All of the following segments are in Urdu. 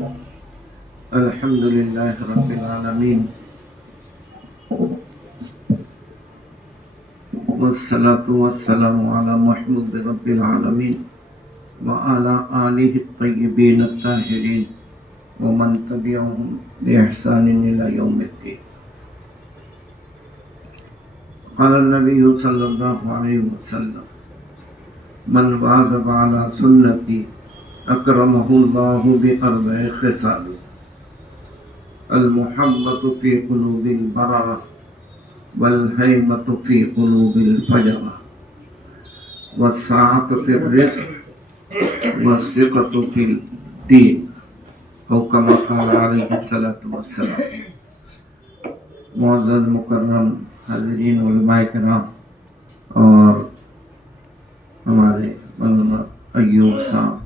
الحمد لله رب العالمين والصلاة والسلام على محمود رب العالمين وعلى آله الطيبين الطاهرين ومن تبعهم بإحسان إلى يوم الدين. قال النبي صلى الله عليه وسلم: من واظب على سنتي أكرمه الله بأربع خصال: المحبة في قلوب البررة، والهيبة في قلوب الفجرة، والسعة في الرزق، والثقة في الدين، أو كما قال عليه الصلاة والسلام. معزز مکرم حاضرین علماء کرام اور ہمارے مولانا ایوب صاحب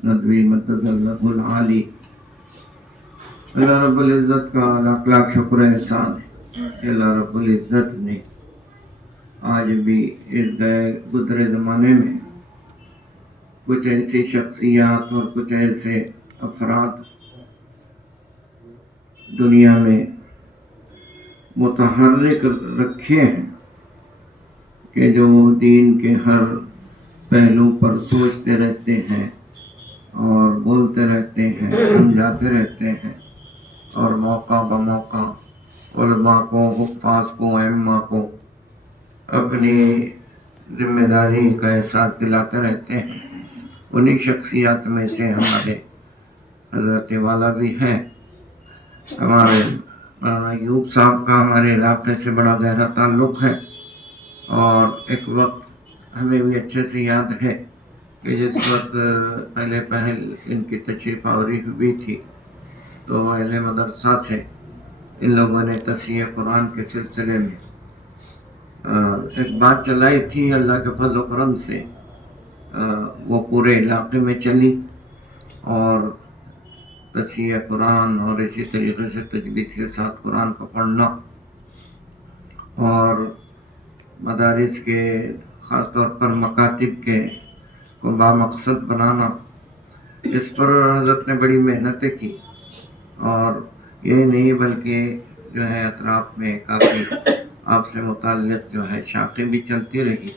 ندوی مدد اللہ العالی، اللہ رب العزت کا لاکھ لاکھ شکر احسان ہے کہ اللہ رب العزت نے آج بھی اس گئے گزرے زمانے میں کچھ ایسی شخصیات اور کچھ ایسے افراد دنیا میں متحرک رکھے ہیں کہ جو دین کے ہر پہلو پر سوچتے رہتے ہیں اور بولتے رہتے ہیں، سمجھاتے رہتے ہیں، اور موقع بموقع علماء کو، حفاظ کو، ائمہ کو اپنی ذمہ داری کا احساس دلاتے رہتے ہیں. انہی شخصیات میں سے ہمارے حضرت والا بھی ہیں. ہمارے ایوب صاحب کا ہمارے علاقے سے بڑا گہرا تعلق ہے، اور ایک وقت ہمیں بھی اچھے سے یاد ہے کہ جس وقت پہل ان کی تشریف آوری ہوئی تھی تو اہل مدرسہ سے ان لوگوں نے تصحیح قرآن کے سلسلے میں ایک بات چلائی تھی. اللہ کے فضل و کرم سے وہ پورے علاقے میں چلی، اور تصحیح قرآن اور اسی طریقے سے تجوید کے ساتھ قرآن کو پڑھنا اور مدارس کے خاص طور پر مکاتب کے کو بامقصد بنانا، اس پر حضرت نے بڑی محنتیں کی. اور یہی نہیں بلکہ جو ہے اطراف میں کافی آپ سے متعلق جو ہے شاخیں بھی چلتی رہی،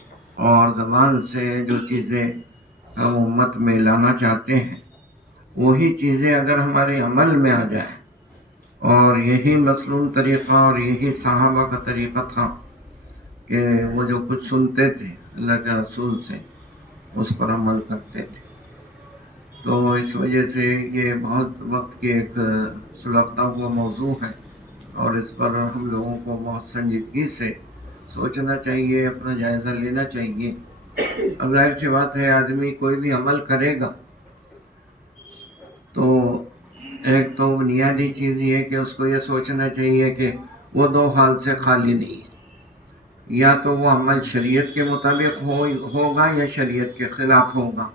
اور زبان سے جو چیزیں ہم امت میں لانا چاہتے ہیں وہی چیزیں اگر ہمارے عمل میں آ جائیں، اور یہی مسنون طریقہ اور یہی صحابہ کا طریقہ تھا کہ وہ جو کچھ سنتے تھے اللہ کے رسول سے اس پر عمل کرتے تھے. تو اس وجہ سے یہ بہت وقت کی ایک سلگتا ہوا موضوع ہے، اور اس پر ہم لوگوں کو بہت سنجیدگی سے سوچنا چاہیے، اپنا جائزہ لینا چاہیے. اب ظاہر سی بات ہے آدمی کوئی بھی عمل کرے گا تو ایک تو بنیادی چیز یہ ہے کہ اس کو یہ سوچنا چاہیے کہ وہ دو حال سے خالی نہیں ہے. یا تو وہ عمل شریعت کے مطابق ہوگا یا شریعت کے خلاف ہوگا.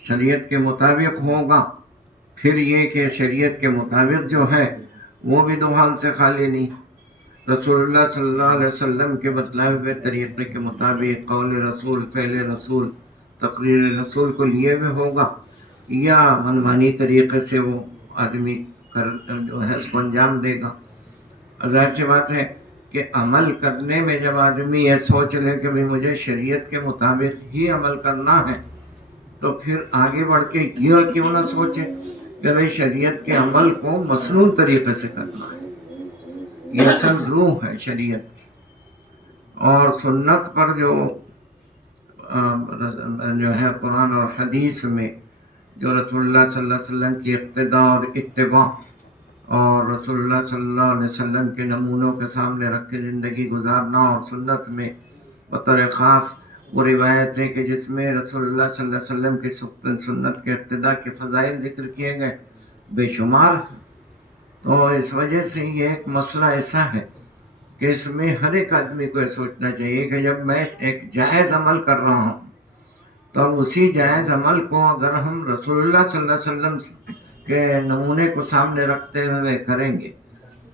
شریعت کے مطابق ہوگا پھر یہ کہ شریعت کے مطابق جو ہے وہ بھی دو حال سے خالی نہیں. رسول اللہ صلی اللہ علیہ وسلم کے بتلائے ہوئے طریقے کے مطابق قول رسول، فعل رسول، تقریر رسول کو لیے ہوئے ہوگا، یا منمانی طریقے سے وہ آدمی جو ہے اس کو انجام دے گا. ظاہر سی بات ہے کہ عمل کرنے میں جب آدمی یہ سوچ لے کہ مجھے شریعت کے مطابق ہی عمل کرنا ہے، تو پھر آگے بڑھ کے یہ کیوں نہ سوچے کہ بھئی شریعت کے عمل کو مسنون طریقے سے کرنا ہے. یہ اصل روح ہے شریعت کی. اور سنت پر جو ہے قرآن اور حدیث میں جو رسول اللہ صلی اللہ علیہ وسلم کی اقتداء اور اتباع اور رسول اللہ صلی اللہ علیہ وسلم کے نمونوں کے سامنے رکھ کے زندگی گزارنا، اور سنت میں بطور خاص وہ روایت ہے کہ جس میں رسول اللہ صلی اللہ علیہ وسلم کی سنت کے اقتداء کے فضائل ذکر کیے گئے بے شمار ہیں. تو اس وجہ سے یہ ایک مسئلہ ایسا ہے کہ اس میں ہر ایک آدمی کو یہ سوچنا چاہیے کہ جب میں ایک جائز عمل کر رہا ہوں تو اب اسی جائز عمل کو اگر ہم رسول اللہ صلی اللہ علیہ وسلم کے نمونے کو سامنے رکھتے ہوئے کریں گے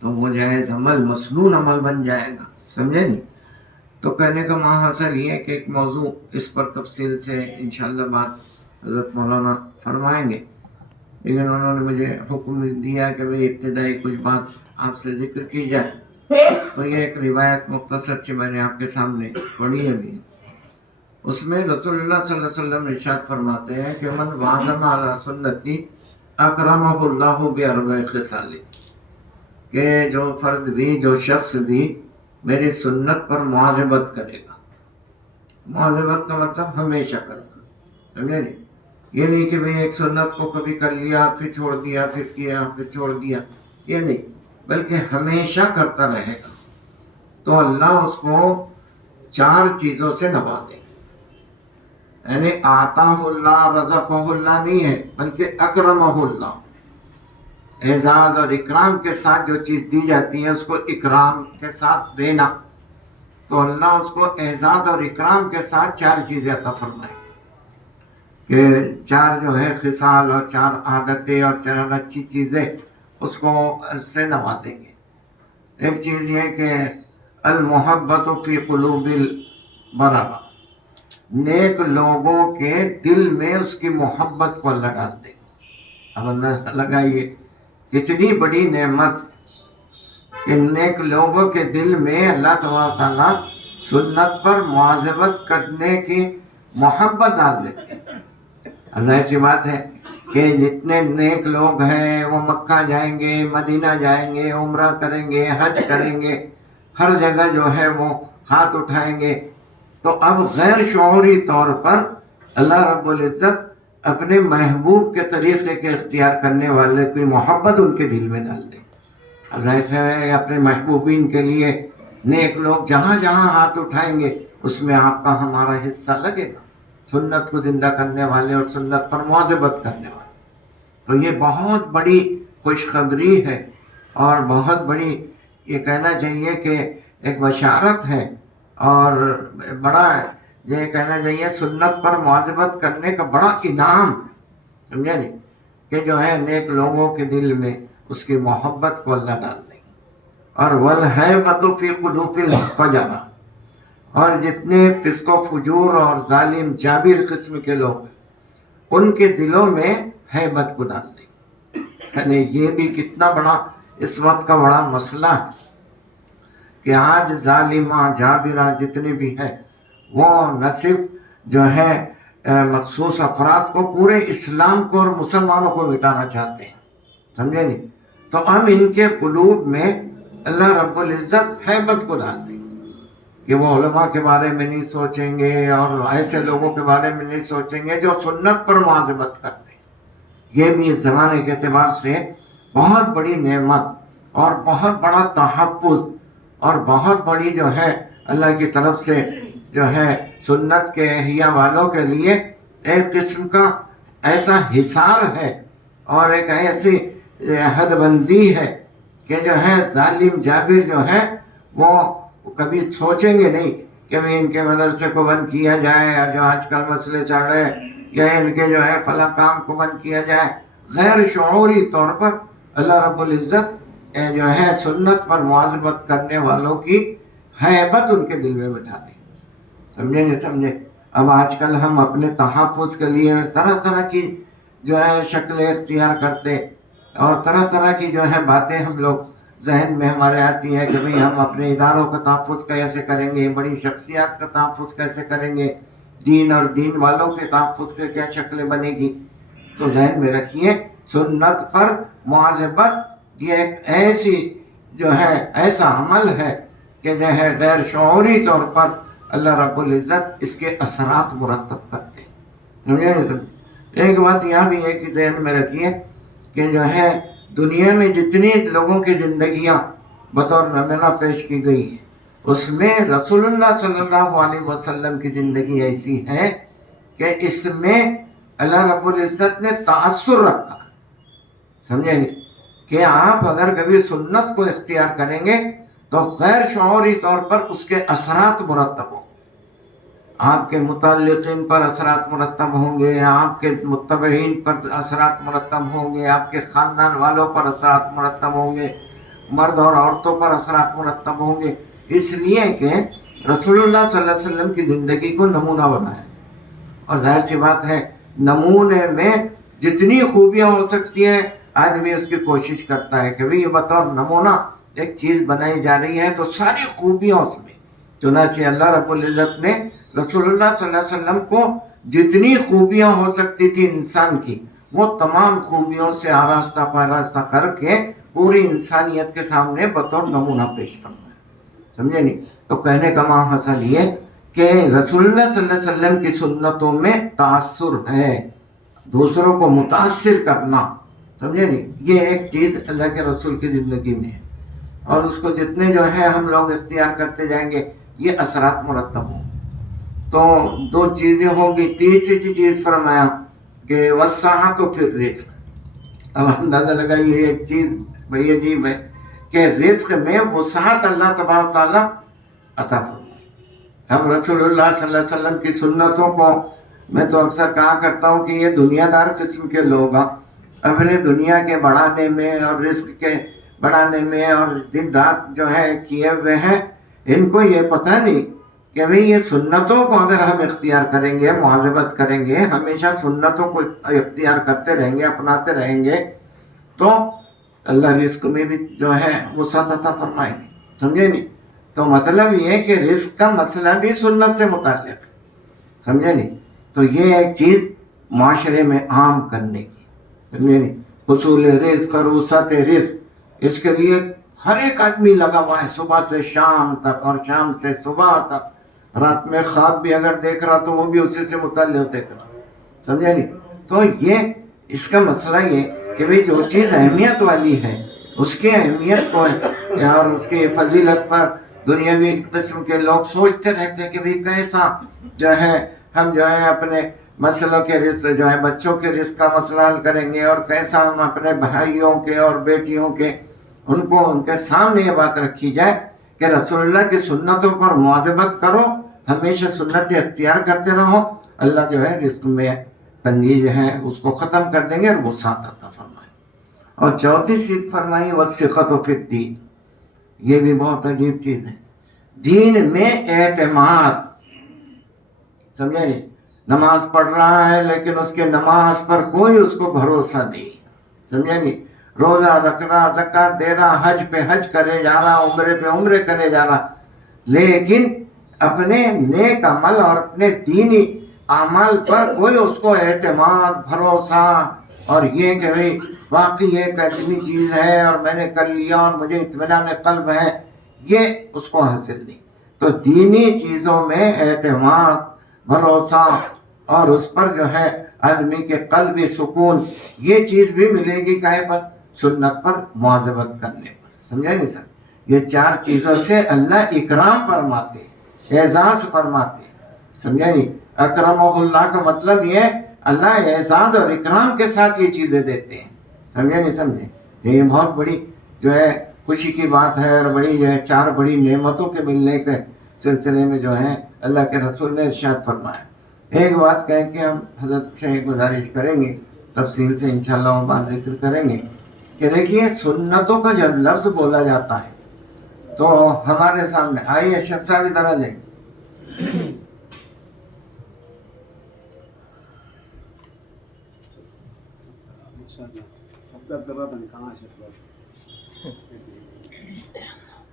تو وہ جائز عمل مسنون عمل بن جائے گا. سمجھے نہیں؟ تو کہنے کا ماحصل یہ ہے کہ ایک موضوع اس پر تفصیل سے انشاءاللہ بات حضرت مولانا فرمائیں گے. لیکن انہوں نے مجھے حکم دیا کہ بھئی ابتدائی کچھ بات آپ سے ذکر کی جائے. تو یہ ایک روایت مختصر سی میں نے آپ کے سامنے پڑھی ابھی. اس میں رسول اللہ صلی اللہ علیہ وسلم ارشاد فرماتے ہیں کہ من واظب علی سنتی اکرمہ اللہ باربع خصال، کہ جو فرد بھی، جو شخص بھی میری سنت پر مواظبت کرے گا. مواظبت کا مطلب ہمیشہ کرنا، سمجھے نہیں؟ یہ نہیں کہ بھئی ایک سنت کو کبھی کر لیا پھر چھوڑ دیا، پھر کیا پھر چھوڑ دیا، یہ نہیں، بلکہ ہمیشہ کرتا رہے گا تو اللہ اس کو 4 چیزوں سے نوازے گا. یعنی آتاہ اللہ، رزقہ اللہ نہیں ہے، بلکہ اکرمہ اللہ. اعزاز اور اکرام کے ساتھ جو چیز دی جاتی ہے اس کو اکرام کے ساتھ دینا، تو اللہ اس کو اعزاز اور اکرام کے ساتھ 4 چیزیں عطا فرمائے کہ 4 جو ہے خصال اور 4 عادتیں اور 4 اچھی چیزیں اس کو سے نوازیں گے. ایک چیز یہ کہ المحبت فی قلوب البررہ، نیک لوگوں کے دل میں اس کی محبت کو اللہ ڈال دے گا. اب اللہ لگائیے کتنی بڑی نعمت کہ نیک لوگوں کے دل میں اللہ تعالیٰ سنت پر مواظبت کرنے کی محبت ڈال دیتے ہیں. ظاہر سی بات ہے کہ جتنے نیک لوگ ہیں وہ مکہ جائیں گے، مدینہ جائیں گے، عمرہ کریں گے، حج کریں گے، ہر جگہ جو ہے وہ ہاتھ اٹھائیں گے. تو اب غیر شعوری طور پر اللہ رب العزت اپنے محبوب کے طریقے کے اختیار کرنے والے کی محبت ان کے دل میں ڈال دے. اب ظاہر سے ہے اپنے محبوبین کے لیے نیک لوگ جہاں جہاں ہاتھ اٹھائیں گے اس میں آپ کا ہمارا حصہ لگے گا، سنت کو زندہ کرنے والے اور سنت پر مواظبت کرنے والے. تو یہ بہت بڑی خوشخبری ہے اور بہت بڑی، یہ کہنا چاہیے کہ ایک بشارت ہے اور بڑا یہ کہنا چاہیے سنت پر مواظبت کرنے کا بڑا انعام، سمجھے نہیں؟ کہ جو ہے نیک لوگوں کے دل میں اس کی محبت کو اللہ ڈال دیں گے. اور وَالْهَيْبَةُ فِي قُلُوبِ الْفَجَرَةِ، اور جتنے فسق و فجور اور ظالم جابر قسم کے لوگ ہیں ان کے دلوں میں ہیبت کو ڈال دیں. یعنی یہ بھی کتنا بڑا اس وقت کا بڑا مسئلہ ہے کہ آج ظالمہ جابرہ جتنے بھی ہیں وہ نہ صرف جو ہے مخصوص افراد کو، پورے اسلام کو اور مسلمانوں کو مٹانا چاہتے ہیں، سمجھے نہیں؟ تو ہم ان کے قلوب میں اللہ رب العزت ہیبت کو ڈال دیں کہ وہ علماء کے بارے میں نہیں سوچیں گے اور ایسے لوگوں کے بارے میں نہیں سوچیں گے جو سنت پر مواظبت کرتے ہیں. یہ بھی اس زمانے کے اعتبار سے بہت بڑی نعمت اور بہت بڑا تحفظ اور بہت بڑی جو ہے اللہ کی طرف سے جو ہے سنت کے احیاء والوں کے لیے ایک قسم کا ایسا حصار ہے اور ایک ایسی حد بندی ہے کہ جو ہے ظالم جابر جو ہے وہ کبھی سوچیں گے نہیں کہ ان کے مدرسے کو بند کیا جائے یا جو آج کل مسئلے چل رہے یا ان کے جو ہے فلاں کام کو بند کیا جائے. غیر شعوری طور پر اللہ رب العزت جو ہے سنت پر مواظبت کرنے والوں کی ہیبت ان کے دل میں بٹھا دی. سمجھے نہیں سمجھے؟ اب آج کل ہم اپنے تحفظ کے لیے طرح طرح کی جو ہے شکلیں اختیار کرتے اور طرح طرح کی جو ہے باتیں ہم لوگ ذہن میں ہمارے آتی ہے کہ بھئی ہم اپنے اداروں کا تحفظ کیسے کریں گے، بڑی شخصیات کا تحفظ کیسے کریں گے، دین اور دین والوں کے تحفظ کے کیا شکلیں بنے گی. تو ذہن میں رکھیے سنت پر مواظبت یہ ایک ایسی جو ہے ایسا عمل ہے کہ جو ہے غیر شعوری طور پر اللہ رب العزت اس کے اثرات مرتب کرتے ہیں. ایک بات یہاں بھی ہے کہ ذہن میں رکھیے کہ جو ہے دنیا میں جتنی لوگوں کی زندگیاں بطور نمونہ پیش کی گئی ہیں اس میں رسول اللہ صلی اللہ علیہ وسلم کی زندگی ایسی ہے کہ اس میں اللہ رب العزت نے تأثر رکھا، سمجھیں گے کہ آپ اگر کبھی سنت کو اختیار کریں گے تو غیر شعوری طور پر اس کے اثرات مرتب ہوں گے. آپ کے متعلقین پر اثرات مرتب ہوں گے، آپ کے متبعین پر اثرات مرتب ہوں گے، آپ کے خاندان والوں پر اثرات مرتب ہوں گے، مرد اور عورتوں پر اثرات مرتب ہوں گے. اس لیے کہ رسول اللہ صلی اللہ علیہ وسلم کی زندگی کو نمونہ بنایا. اور ظاہر سی بات ہے نمونے میں جتنی خوبیاں ہو سکتی ہیں آدمی اس کی کوشش کرتا ہے کہ بھئی یہ بطور نمونہ ایک چیز بنائی جا رہی ہے تو ساری خوبیاں اس میں. چنانچہ اللہ رب العزت نے رسول اللہ صلی اللہ علیہ وسلم کو جتنی خوبیاں ہو سکتی تھی انسان کی وہ تمام خوبیوں سے آراستہ پاراستہ کر کے پوری انسانیت کے سامنے بطور نمونہ پیش فرمایا. سمجھے نہیں؟ تو کہنے کا مقصد یہ کہ رسول اللہ صلی اللہ علیہ وسلم کی سنتوں میں تاثر ہے، دوسروں کو متاثر کرنا. سمجھے نہیں؟ یہ ایک چیز اللہ کے رسول کی زندگی میں ہے، اور اس کو جتنے جو ہے ہم لوگ اختیار کرتے جائیں گے یہ اثرات مرتب ہوں. تو دو چیزیں ہوں گی. تیسری چیز فرمایا کہ وسعت و پھر رزق. اب اندازہ لگا یہ ایک چیز بڑی عجیب ہے کہ رزق میں وسعت اللہ تبارک تعالیٰ عطا فرمائے. ہم رسول اللہ صلی اللہ علیہ وسلم کی سنتوں کو میں تو اکثر کہا کرتا ہوں کہ یہ دنیا دار قسم کے لوگ اپنے دنیا کے بڑھانے میں اور رزق کے بڑھانے میں اور دن رات جو ہے کیے ہوئے ہیں. ان کو یہ پتہ نہیں کہ بھئی یہ سنتوں کو اگر ہم اختیار کریں گے، مواظبت کریں گے، ہمیشہ سنتوں کو اختیار کرتے رہیں گے، اپناتے رہیں گے، تو اللہ رزق میں بھی جو ہے وسعت عطا فرمائیں گے. سمجھے نہیں؟ تو مطلب یہ کہ رزق کا مسئلہ بھی سنت سے متعلق ہے. سمجھے نہیں؟ تو یہ ایک چیز معاشرے میں عام کرنے کی. سمجھے نہیں؟ حصول رزق اور وسعت رزق، اس کے لیے ہر ایک آدمی لگا ہوا ہے صبح سے شام تک اور شام سے صبح تک. رات میں خواب بھی اگر دیکھ رہا تو وہ بھی اسی سے متعلق دیکھ رہا. سمجھے نہیں؟ تو یہ اس کا مسئلہ یہ کہ بھئی جو چیز اہمیت والی ہے اس کی اہمیت کو اور اس کی فضیلت پر دنیاوی قسم کے لوگ سوچتے رہتے ہیں کہ بھئی کیسا جو ہے ہم جو ہے اپنے مسئلوں کے رزق جو ہے بچوں کے رزق کا مسئلہ حل کریں گے، اور کیسا ہم اپنے بھائیوں کے اور بیٹیوں کے ان کے سامنے یہ بات رکھی جائے کہ رسول اللہ کی سنتوں پر مواظبت کرو، ہمیشہ سنت اختیار کرتے رہو، اللہ جو ہے رزق میں تنگی جو ہے اس کو ختم کر دیں گے اور وہ ساتھ عطا فرمائے. اور چوتھی چیز فرمائی والثقۃ فی الدین. یہ بھی بہت عجیب چیز ہے. دین میں اعتماد. سمجھے نہیں؟ نماز پڑھ رہا ہے لیکن اس کے نماز پر کوئی اس کو بھروسہ نہیں. سمجھے نہیں؟ روزہ رکھ رہا، زکوٰۃ دے رہا، حج پہ حج کرے جا رہا، عمرے پہ عمرے کرے جا رہا، لیکن اپنے نیک عمل اور اپنے دینی اعمال پر کوئی اس کو اعتماد، بھروسہ اور یہ کہ بھئی واقعی ایک عجیبی چیز ہے اور میں نے کر لیا اور مجھے اطمینان قلب ہے، یہ اس کو حاصل نہیں. تو دینی چیزوں میں اعتماد، بھروسہ اور اس پر جو ہے آدمی کے قلبی سکون، یہ چیز بھی ملے گی کائے پر؟ سنت پر مواظبت کرنے پر. سمجھا نہیں سر؟ یہ چار چیزوں سے اللہ اکرام فرماتے، اعزاز فرماتے. سمجھا نہیں؟ اکرمہ اللہ کا مطلب یہ اللہ اعزاز اور اکرام کے ساتھ یہ چیزیں دیتے ہیں. سمجھے نہیں سمجھے؟ یہ بہت بڑی جو ہے خوشی کی بات ہے، اور بڑی جو ہے چار بڑی نعمتوں کے ملنے کے سلسلے میں جو ہے اللہ کے رسول نے ارشاد فرمایا. ایک بات کہہ کے ہم حضرت سے گزارش کریں گے، تفصیل سے انشاءاللہ وہ بات ذکر کریں گے کہ دیکھیے سنتوں کا جب لفظ بولا جاتا ہے تو ہمارے سامنے آئیے اشرف صاحب ادھر آ جائیں.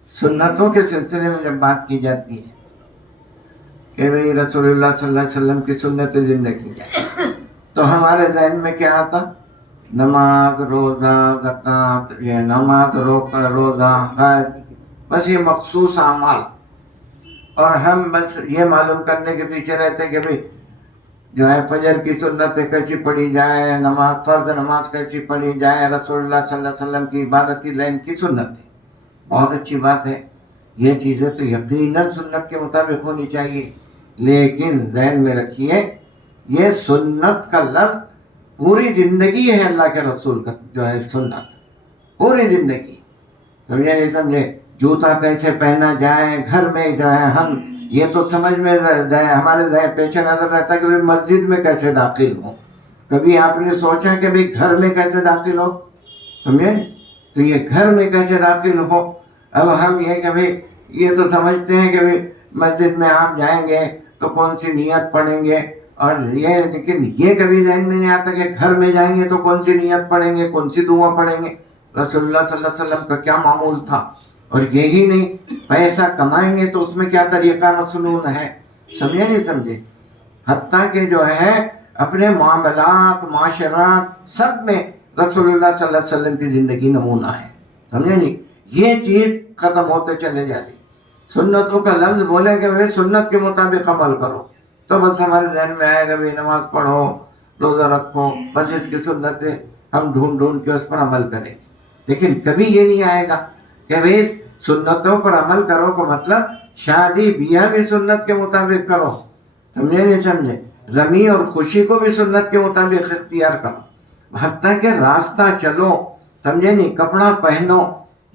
سنتوں کے سلسلے میں جب بات کی جاتی ہے کہ بھئی رسول اللہ صلی اللہ علیہ وسلم کی سنت زندگی جائے تو ہمارے ذہن میں کیا آتا؟ نماز، روزہ، زکوٰۃ، یہ نماز، روزہ، حج، بس یہ مخصوص اعمال. اور ہم بس یہ معلوم کرنے کے پیچھے رہتے کہ بھئی جو ہے فجر کی سنت کیسی پڑھی جائے، نماز فرض نماز کیسی پڑھی جائے، رسول اللہ صلی اللہ علیہ وسلم کی عبادتی لائن کی سنت ہے. بہت اچھی بات ہے، یہ چیزیں تو یقیناً سنت کے مطابق ہونی چاہیے. لیکن ذہن میں رکھیے یہ سنت کا لفظ پوری زندگی ہے اللہ کے رسول کا جو ہے سنت، پوری زندگی. سمجھے نہیں سمجھے؟ جوتا کیسے پہنا جائے گھر میں جو ہے ہم یہ تو سمجھ میں ہمارے پیچھے نظر رہتا ہے کہ مسجد میں کیسے داخل ہوں. کبھی آپ نے سوچا کہ بھئی گھر میں کیسے داخل ہو؟ سمجھے؟ تو یہ گھر میں کیسے داخل ہو؟ اب ہم یہ کہ بھئی یہ تو سمجھتے ہیں کہ بھئی مسجد میں آپ جائیں گے تو کون سی نیت پڑھیں گے اور یہ لیکن یہ کبھی ذہن میں نہیں آتا کہ گھر میں جائیں گے تو کون سی نیت پڑھیں گے, کون سی دعا پڑھیں گے. رسول اللہ صلی اللہ علیہ وسلم کا کیا معمول تھا. اور یہی نہیں, پیسہ کمائیں گے تو اس میں کیا طریقہ مسنون ہے, سمجھے نہیں سمجھے. حتیٰ کہ جو ہے اپنے معاملات معاشرات سب میں رسول اللہ صلی اللہ علیہ وسلم کی زندگی نمونہ ہے, سمجھے نہیں. یہ چیز ختم ہوتے چلے جا رہی. سنتوں کا لفظ بولے کہ بھائی سنت کے مطابق عمل کرو تو بس ہمارے ذہن میں آئے گا بھی نماز پڑھو, روزہ رکھو, بس اس کی سنتیں ہم ڈھونڈ کے اس پر عمل کریں. لیکن کبھی یہ نہیں آئے گا کہ بھائی سنتوں پر عمل کرو کا مطلب شادی بیاہ بھی سنت کے مطابق کرو, سمجھے نہیں سمجھے. غمی اور خوشی کو بھی سنت کے مطابق اختیار کرو. حتیٰ کہ راستہ چلو, سمجھے نہیں, کپڑا پہنو,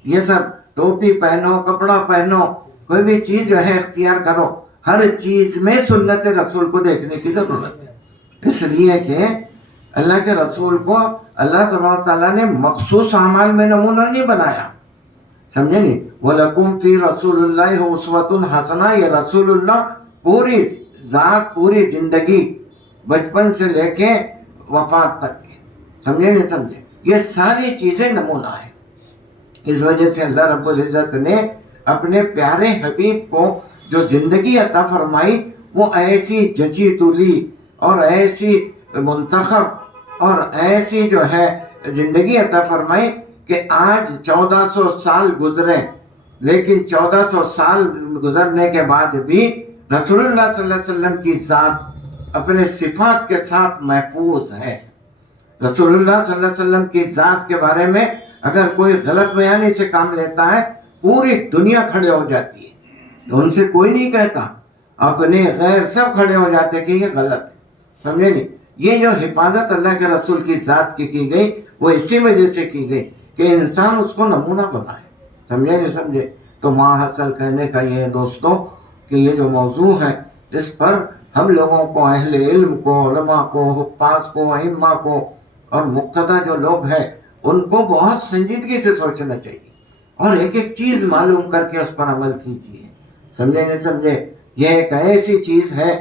یہ سب ٹوپی پہنو, کپڑا پہنو, کوئی بھی چیز جو ہے اختیار کرو, ہر چیز میں سنت رسول کو دیکھنے کی ضرورت ہے. اس لیے کہ اللہ کے رسول کو اللہ تبارک و تعالیٰ نے مخصوص اعمال میں نمونہ نہیں بنایا, سمجھے نہیں. وَلَكُمْ فِي رَسُولِ اللَّهِ أُسْوَةٌ حَسَنَةٌ, یہ رسول اللہ پوری ذات, پوری زندگی بچپن سے لے کے وفات تک کے, سمجھے نہیں سمجھے, یہ ساری چیزیں نمونہ ہیں. اس وجہ سے اللہ رب العزت نے اپنے پیارے حبیب کو جو زندگی عطا فرمائی وہ ایسی جچی تلی اور ایسی منتخب اور ایسی جو ہے زندگی عطا فرمائی کہ آج 1400 سال گزرے, لیکن 1400 سال گزرنے کے بعد بھی رسول اللہ صلی اللہ علیہ وسلم کی ذات اپنے صفات کے ساتھ محفوظ ہے. رسول اللہ صلی اللہ علیہ وسلم کی ذات کے بارے میں اگر کوئی غلط بیانی سے کام لیتا ہے پوری دنیا کھڑے ہو جاتی ہے, ان سے کوئی نہیں کہتا, اپنے غیر سب کھڑے ہو جاتے کہ یہ غلط ہے, سمجھے نہیں. یہ جو حفاظت اللہ کے رسول کی ذات کی گئی وہ اسی وجہ سے کی گئی کہ انسان اس کو نمونہ بنائے, سمجھے نہیں سمجھے. تو ماحصل کہنے کا یہ ہے دوستوں کہ یہ جو موضوع ہے اس پر ہم لوگوں کو, اہل علم کو, علماء کو, حفاظ کو, ائمہ کو اور مقتدی جو لوگ ہیں ان کو بہت سنجیدگی سے سوچنا چاہیے اور ایک ایک چیز معلوم کر کے اس پر عمل کیجیے, سمجھے نہیں سمجھے. یہ ایک ایسی چیز ہے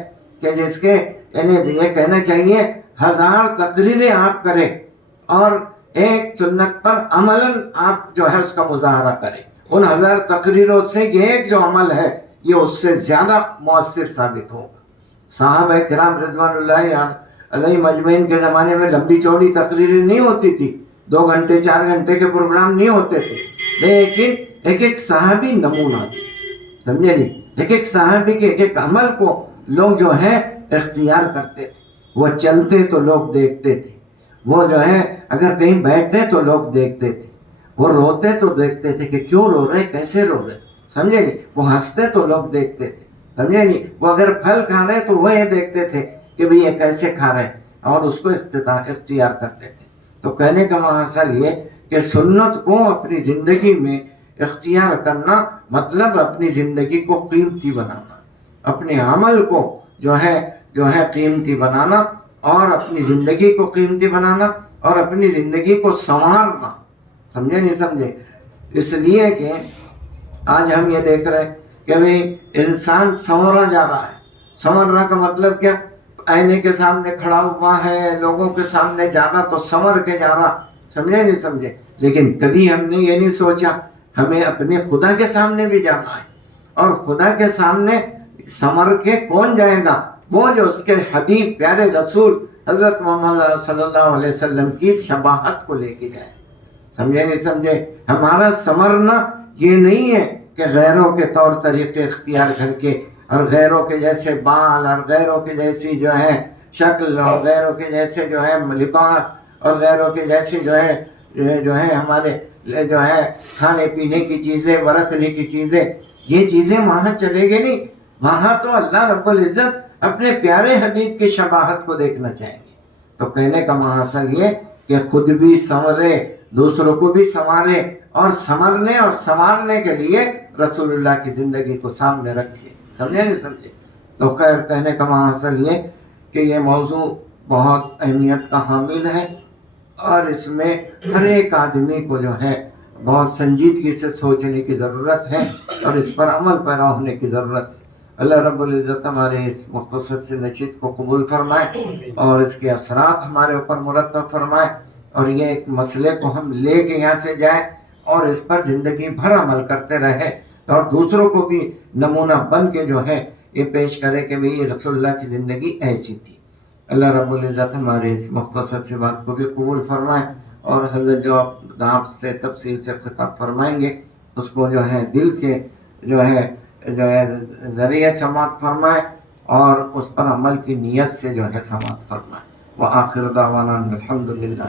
کہ جس کے یعنی یہ کہنا چاہیے 1000 تقریریں آپ کریں اور ایک سنت پر عملاً آپ جو ہے اس کا مظاہرہ کریں. ان 1000 تقریروں سے یہ ایک جو عمل ہے یہ اس سے زیادہ مؤثر ثابت ہوگا. صحابہ کرام رضوان اللہ علیہ مجمعین کے زمانے میں لمبی چوڑی تقریریں نہیں ہوتی تھی, 2 گھنٹے 4 گھنٹے کے پروگرام نہیں ہوتے تھے, لیکن ایک ایک صحابی نمونہ تھے, سمجھے نہیں. ایک ایک صحابی کے ایک ایک عمل کو لوگ جو ہے اختیار کرتے تھے. وہ چلتے تو لوگ دیکھتے تھے, وہ جو ہے اگر کہیں بیٹھتے تو لوگ دیکھتے تھے, وہ روتے تو دیکھتے تھے کہ کیوں رو رہے, کیسے رو رہے, سمجھے نہیں. وہ ہنستے تو لوگ دیکھتے تھے, سمجھے نہیں. وہ اگر پھل کھا رہے تو وہ یہ دیکھتے تھے کہ بھئی یہ کیسے کھا رہے اور اس کو اختیار کرتے تھے. تو کہنے کا مقصد یہ کہ سنت کو اپنی زندگی میں اختیار کرنا مطلب اپنی زندگی کو قیمتی بنانا, اپنے عمل کو جو ہے قیمتی بنانا اور اپنی زندگی کو قیمتی بنانا اور اپنی زندگی کو سنوارنا, سمجھے نہیں سمجھے. اس لیے کہ آج ہم یہ دیکھ رہے ہیں کہ بھئی انسان سنورا جا رہا ہے. سنورنا کا مطلب کیا, آئینے کے سامنے کھڑا ہوا ہے, لوگوں کے سامنے جا رہا تو سنور کے جا رہا, سمجھے نہیں سمجھے. لیکن کبھی ہم نے یہ نہیں سوچا ہمیں اپنے خدا کے سامنے بھی جانا ہے, اور خدا کے سامنے سنور کے کون جائے گا, وہ جو اس کے حبیب پیارے رسول حضرت محمد صلی اللہ علیہ وسلم کی شباہت کو لے کے جائے, سمجھے نہیں سمجھے. ہمارا سنورنا یہ نہیں ہے کہ غیروں کے طور طریقے اختیار کر کے اور غیروں کے جیسے بال اور غیروں کے جیسی جو ہے شکل اور غیروں کے جیسے جو ہے لباس اور غیروں کے جیسے جو ہے ہمارے جو ہے کھانے پینے کی چیزیں, برتنے کی چیزیں, یہ چیزیں وہاں چلے گی نہیں. وہاں تو اللہ رب العزت اپنے پیارے حبیب کی شباہت کو دیکھنا چاہیں گے. تو کہنے کا مقصد یہ کہ خود بھی سنورے, دوسروں کو بھی سنوارے, اور سنورنے اور سنوارنے کے لیے رسول اللہ کی زندگی کو سامنے رکھے, سمجھے نہیں سمجھے. تو خیر کہنے کا مقصد یہ کہ یہ موضوع بہت اہمیت کا حامل ہے اور اس میں ہر ایک آدمی کو جو ہے بہت سنجیدگی سے سوچنے کی ضرورت ہے اور اس پر عمل پیرا ہونے کی ضرورت ہے. اللہ رب العزت ہمارے اس مختصر سے نشید کو قبول فرمائے اور اس کے اثرات ہمارے اوپر مرتب فرمائے، اور یہ ایک مسئلے کو ہم لے کے یہاں سے جائیں اور اس پر زندگی بھر عمل کرتے رہیں، اور دوسروں کو بھی نمونہ بن کے جو ہے یہ پیش کرے کہ بھی رسول اللہ کی زندگی ایسی تھی۔ اللہ رب العزت ہمارے اس مختصر سی بات کو بھی قبول فرمائے، اور حضرت جو آپ سے تفصیل سے خطاب فرمائیں گے اس کو جو ہے دل کے جو ہے ذریعے سماعت فرمائے، اور اس پر عمل کی نیت سے جو ہے سماعت فرمائے۔ وآخر دعوانا الحمدللہ۔